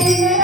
Amen.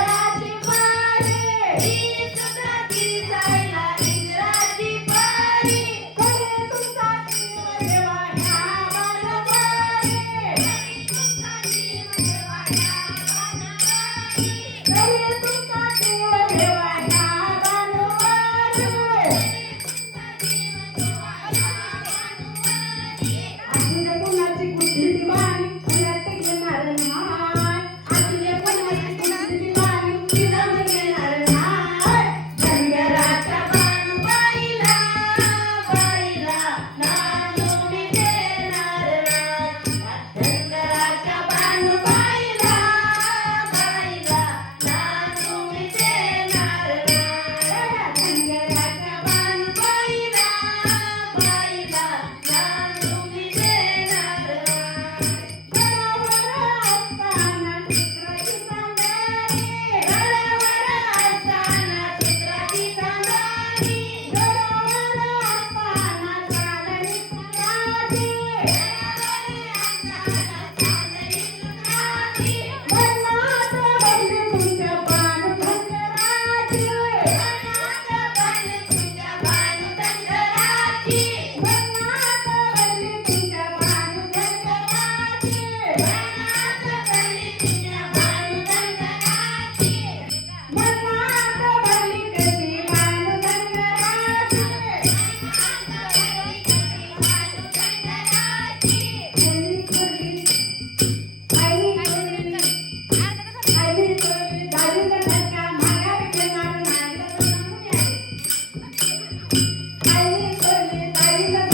I'm